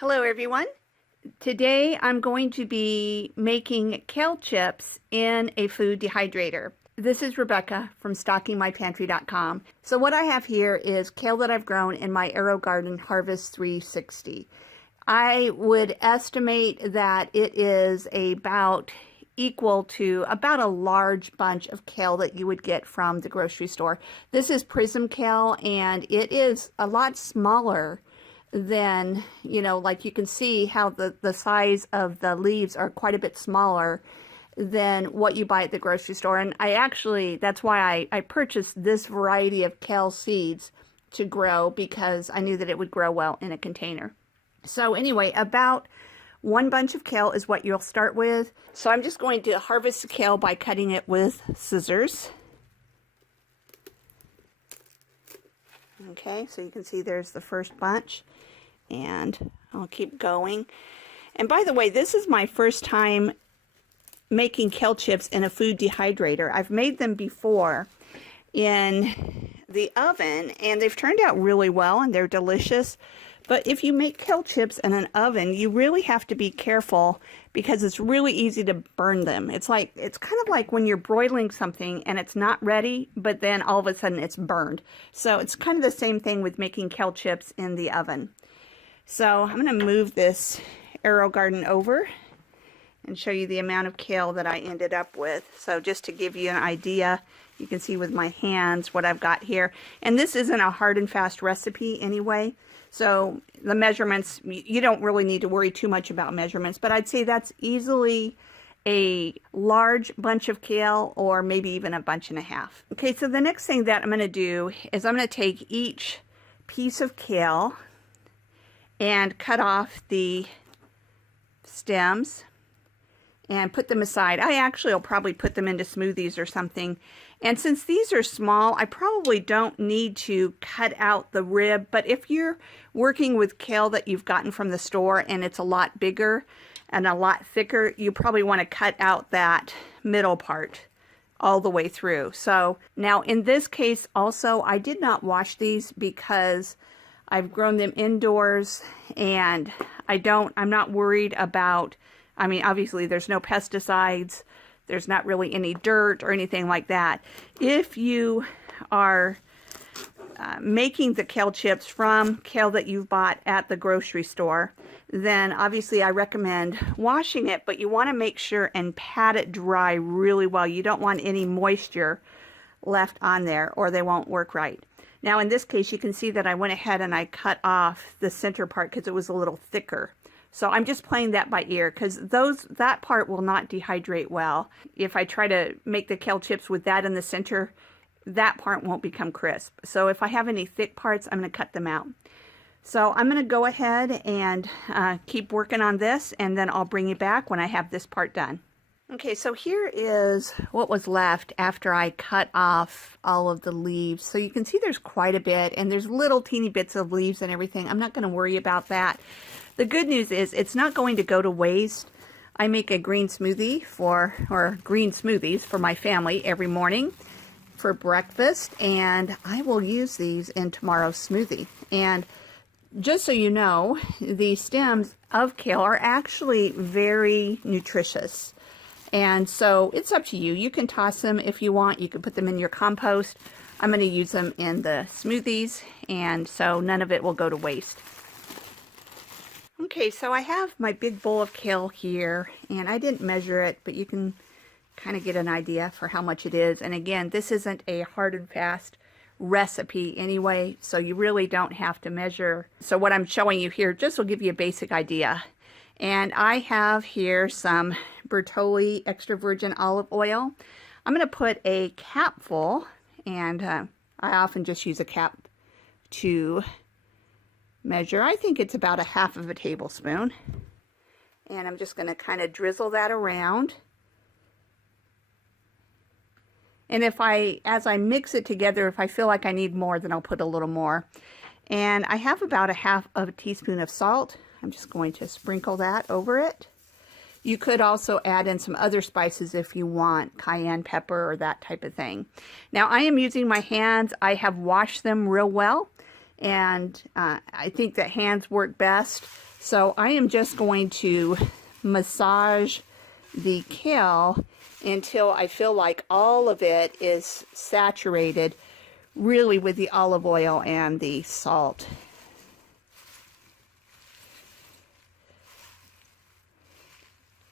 Hello everyone. Today I'm going to be making kale chips in a food dehydrator. This is Rebecca from StockingMyPantry.com. So what I have here is kale that I've grown in my AeroGarden Harvest 360. I would estimate that it is about equal to about a large bunch of kale that you would get from the grocery store. This is prism kale and it is a lot smaller than, like you can see how the size of the leaves are quite a bit smaller than what you buy at the grocery store. And that's why I purchased this variety of kale seeds to grow, because I knew that it would grow well in a container. So anyway, about one bunch of kale is what you'll start with. So I'm just going to harvest the kale by cutting it with scissors. Okay, so you can see there's the first bunch, and I'll keep going. And by the way, this is my first time making kale chips in a food dehydrator. I've made them before in the oven, and they've turned out really well, and they're delicious. But if you make kale chips in an oven, you really have to be careful, because it's really easy to burn them. It's kind of like when you're broiling something and it's not ready, but then all of a sudden it's burned. So it's kind of the same thing with making kale chips in the oven. So I'm going to move this AeroGarden over and show you the amount of kale that I ended up with. So just to give you an idea, you can see with my hands what I've got here. And this isn't a hard and fast recipe anyway. So the measurements, you don't really need to worry too much about measurements, but I'd say that's easily a large bunch of kale, or maybe even a bunch and a half. Okay, so the next thing that I'm going to do is I'm going to take each piece of kale and cut off the stems and put them aside. I actually will probably put them into smoothies or something. And since these are small, I probably don't need to cut out the rib. But if you're working with kale that you've gotten from the store and it's a lot bigger and a lot thicker, you probably want to cut out that middle part all the way through. So now in this case also, I did not wash these because I've grown them indoors, and I'm not worried about, obviously there's no pesticides, there's not really any dirt or anything like that. If you are making the kale chips from kale that you've bought at the grocery store, then obviously I recommend washing it, but you want to make sure and pat it dry really well. You don't want any moisture left on there, or they won't work right. Now in this case, you can see that I went ahead and I cut off the center part because it was a little thicker. So I'm just playing that by ear, because that part will not dehydrate well. If I try to make the kale chips with that in the center, that part won't become crisp. So if I have any thick parts, I'm going to cut them out. So I'm going to go ahead and keep working on this, and then I'll bring you back when I have this part done. Okay, so here is what was left after I cut off all of the leaves. So you can see there's quite a bit, and there's little teeny bits of leaves and everything. I'm not going to worry about that. The good news is it's not going to go to waste. I make a green smoothies for my family every morning for breakfast, and I will use these in tomorrow's smoothie. And just so you know, the stems of kale are actually very nutritious. And so it's up to you. You can toss them if you want. You can put them in your compost. I'm going to use them in the smoothies, and so none of it will go to waste. Okay, so I have my big bowl of kale here, and I didn't measure it, but you can kind of get an idea for how much it is. And again, this isn't a hard and fast recipe anyway, so you really don't have to measure. So what I'm showing you here just will give you a basic idea. And I have here some Bertolli extra virgin olive oil. I'm going to put a capful, and I often just use a cap to measure. I think it's about 1/2 of a tablespoon. And I'm just going to kind of drizzle that around. And as I mix it together, if I feel like I need more, then I'll put a little more. And I have about 1/2 of a teaspoon of salt. I'm just going to sprinkle that over it. You could also add in some other spices if you want, cayenne pepper or that type of thing. Now I am using my hands. I have washed them real well, and I think that hands work best. So I am just going to massage the kale until I feel like all of it is saturated really with the olive oil and the salt.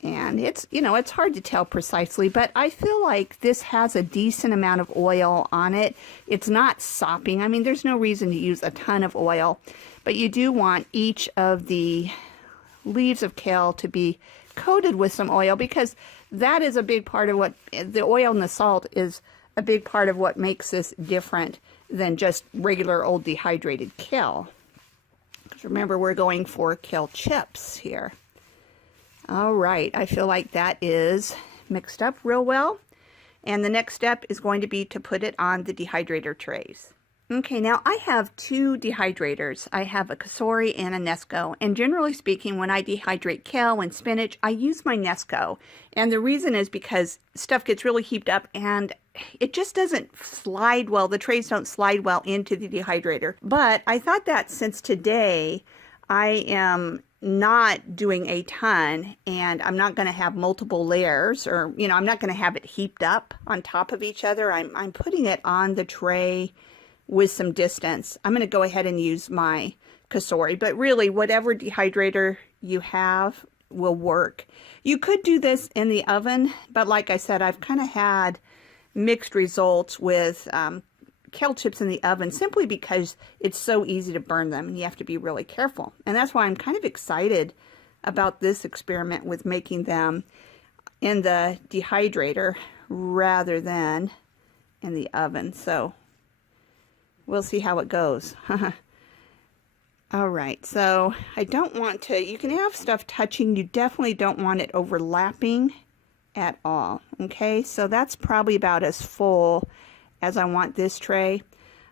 And it's, you know, it's hard to tell precisely, but I feel like this has a decent amount of oil on it. It's not sopping. I mean, there's no reason to use a ton of oil, but you do want each of the leaves of kale to be coated with some oil, because that is a big part of what, the oil and the salt is a big part of what makes this different than just regular old dehydrated kale. Because remember, we're going for kale chips here. All right, I feel like that is mixed up real well. And the next step is going to be to put it on the dehydrator trays. Okay, now I have two dehydrators. I have a Cosori and a Nesco. And generally speaking, when I dehydrate kale and spinach, I use my Nesco. And the reason is because stuff gets really heaped up and it just doesn't slide well. The trays don't slide well into the dehydrator. But I thought that since today I am not doing a ton and I'm not going to have multiple layers, or, you know, I'm not going to have it heaped up on top of each other. I'm putting it on the tray with some distance. I'm going to go ahead and use my Cosori, but really whatever dehydrator you have will work. You could do this in the oven, but like I said, I've kind of had mixed results with kale chips in the oven simply because it's so easy to burn them and you have to be really careful. And that's why I'm kind of excited about this experiment with making them in the dehydrator rather than in the oven. So we'll see how it goes. All right, so I don't want to, you can have stuff touching, you definitely don't want it overlapping at all. Okay, so that's probably about as full as I want this tray.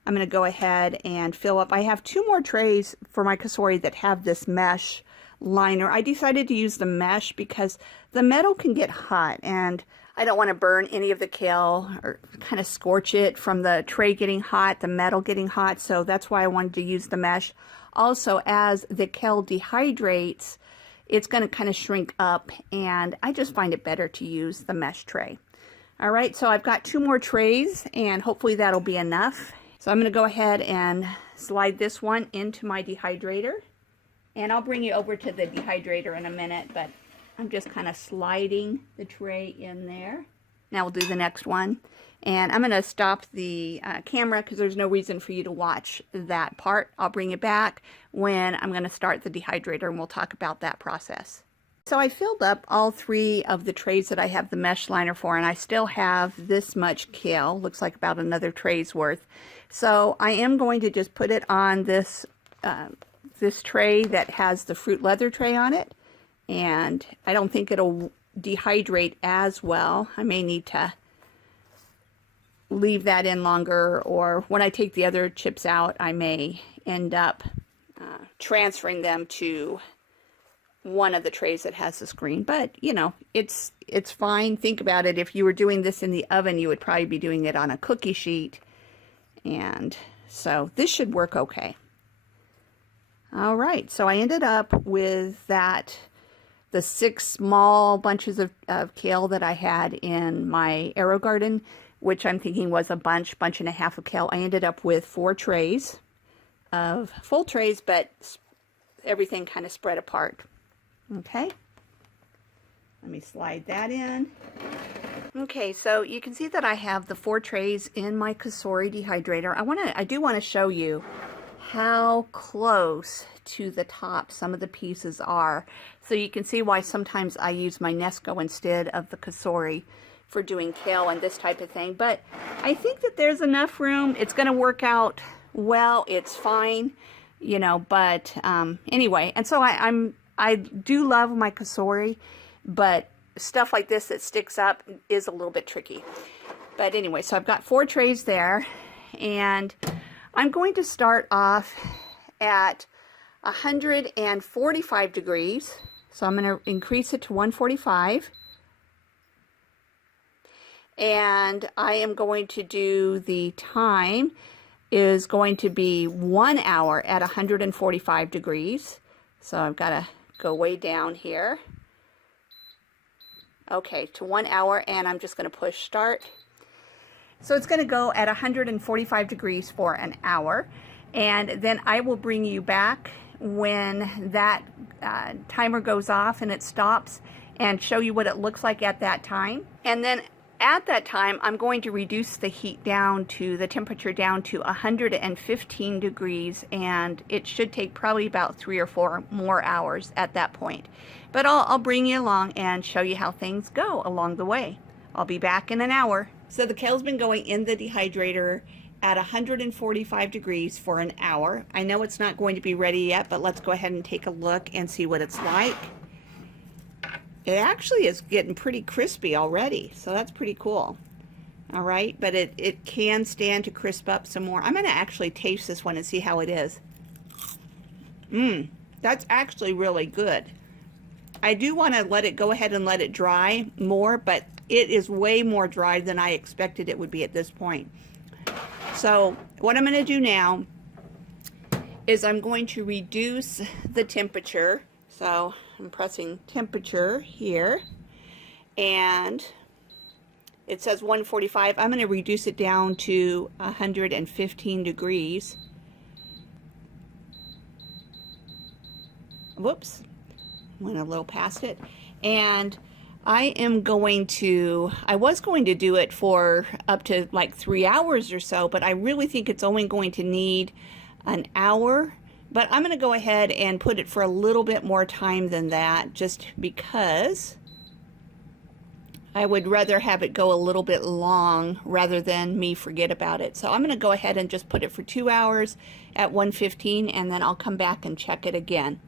I'm going to go ahead and fill up. I have two more trays for my Cosori that have this mesh liner. I decided to use the mesh because the metal can get hot and I don't want to burn any of the kale or kind of scorch it from the tray getting hot, the metal getting hot. So that's why I wanted to use the mesh. Also, as the kale dehydrates, it's going to kind of shrink up and I just find it better to use the mesh tray. All right, so I've got two more trays and hopefully that'll be enough. So I'm going to go ahead and slide this one into my dehydrator. And I'll bring you over to the dehydrator in a minute, but I'm just kind of sliding the tray in there. Now we'll do the next one. And I'm going to stop the camera because there's no reason for you to watch that part. I'll bring it back when I'm going to start the dehydrator and we'll talk about that process. So I filled up all three of the trays that I have the mesh liner for, and I still have this much kale. Looks like about another tray's worth. So I am going to just put it on this this tray that has the fruit leather tray on it. And I don't think it'll dehydrate as well. I may need to leave that in longer, or when I take the other chips out, I may end up transferring them to one of the trays that has the screen. But you know, it's fine. Think about it. If you were doing this in the oven, you would probably be doing it on a cookie sheet, and so this should work okay. All right, so I ended up with that, the 6 small bunches of kale that I had in my Arrow Garden, which I'm thinking was a bunch and a half of kale. I ended up with 4 trays of full trays, but everything kind of spread apart. Okay, let me slide that in. Okay, so you can see that I have the 4 trays in my Cosori dehydrator. I do want to show you how close to the top some of the pieces are, so you can see why sometimes I use my Nesco instead of the Cosori for doing kale and this type of thing. But I think that there's enough room. It's going to work out well. It's fine, you know. But anyway, and so I do love my Cosori, but stuff like this that sticks up is a little bit tricky. But anyway, so I've got 4 trays there, and I'm going to start off at 145 degrees. So I'm going to increase it to 145. And I am going to do, the time is going to be 1 hour at 145 degrees. So I've got to go way down here. Okay, to 1 hour, and I'm just going to push start. So it's going to go at 145 degrees for an hour, and then I will bring you back when that timer goes off and it stops, and show you what it looks like at that time. And then at that time, I'm going to reduce the heat down to the temperature down to 115 degrees, and it should take probably about 3 or 4 more hours at that point. But I'll bring you along and show you how things go along the way. I'll be back in an hour. So the kale's been going in the dehydrator at 145 degrees for an hour. I know it's not going to be ready yet, but let's go ahead and take a look and see what it's like. It actually is getting pretty crispy already, so that's pretty cool. All right, but it can stand to crisp up some more. I'm going to actually taste this one and see how it is. That's actually really good. I do want to let it go ahead and let it dry more, but it is way more dry than I expected it would be at this point. So what I'm going to do now is I'm going to reduce the temperature. So I'm pressing temperature here, and it says 145. I'm going to reduce it down to 115 degrees. Whoops, went a little past it. And I was going to do it for up to like 3 hours or so, but I really think it's only going to need an hour. But I'm going to go ahead and put it for a little bit more time than that, just because I would rather have it go a little bit long rather than me forget about it. So I'm going to go ahead and just put it for 2 hours at 115, and then I'll come back and check it again.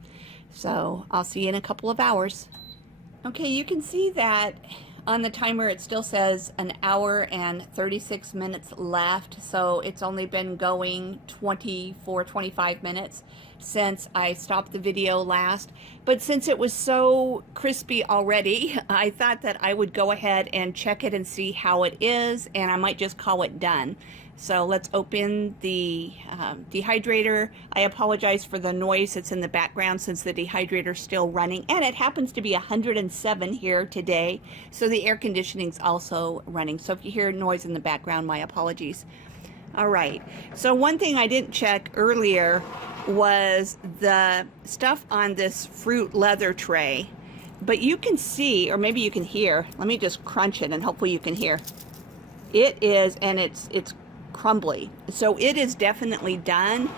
So I'll see you in a couple of hours. Okay, you can see that on the timer it still says an hour and 36 minutes left, so it's only been going 25 minutes since I stopped the video last. But since it was so crispy already, I thought that I would go ahead and check it and see how it is, and I might just call it done. So let's open the dehydrator. I apologize for the noise that's in the background since the dehydrator is still running, and it happens to be 107 here today, so the air conditioning's also running. So if you hear noise in the background, my apologies. All right, so one thing I didn't check earlier was the stuff on this fruit leather tray, but you can see, or maybe you can hear, let me just crunch it and hopefully you can hear. It is, and it's crumbly, so it is definitely done.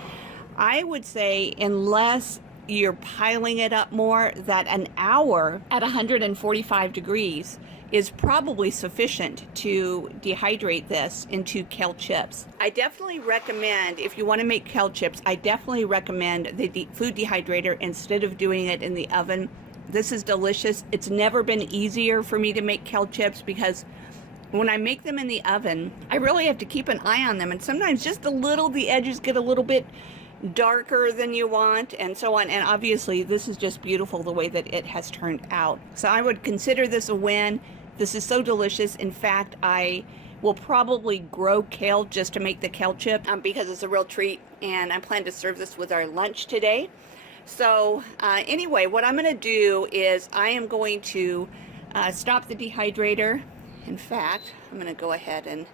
I would say, unless you're piling it up more, that an hour at 145 degrees is probably sufficient to dehydrate this into kale chips. I definitely recommend, if you want to make kale chips, I definitely recommend the food dehydrator instead of doing it in the oven. This is delicious. It's never been easier for me to make kale chips because when I make them in the oven, I really have to keep an eye on them, and sometimes just the edges get a little bit darker than you want, and so on. And obviously this is just beautiful the way that it has turned out. So I would consider this a win. This is so delicious. In fact, I will probably grow kale just to make the kale chip because it's a real treat, and I plan to serve this with our lunch today. So anyway, what I'm going to do is I am going to stop the dehydrator. In fact, I'm going to go ahead and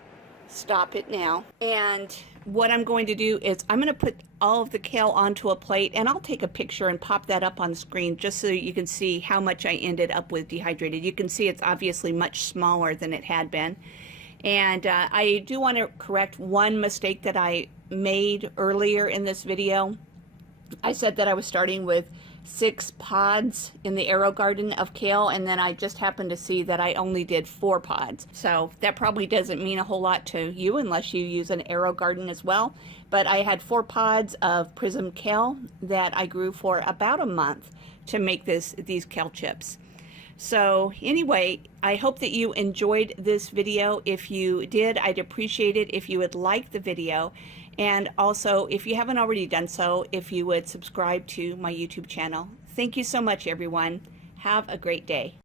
stop it now. And what I'm going to do is I'm going to put all of the kale onto a plate, and I'll take a picture and pop that up on the screen just so you can see how much I ended up with dehydrated. You can see it's obviously much smaller than it had been. And I do want to correct one mistake that I made earlier in this video. I said that I was starting with 6 pods in the Arrow Garden of kale, and then I just happened to see that I only did 4 pods. So that probably doesn't mean a whole lot to you unless you use an Arrow Garden as well. But I had 4 pods of prism kale that I grew for about a month to make these kale chips. So anyway, I hope that you enjoyed this video. If you did, I'd appreciate it if you would like the video. And also, if you haven't already done so, if you would subscribe to my YouTube channel. Thank you so much, everyone. Have a great day.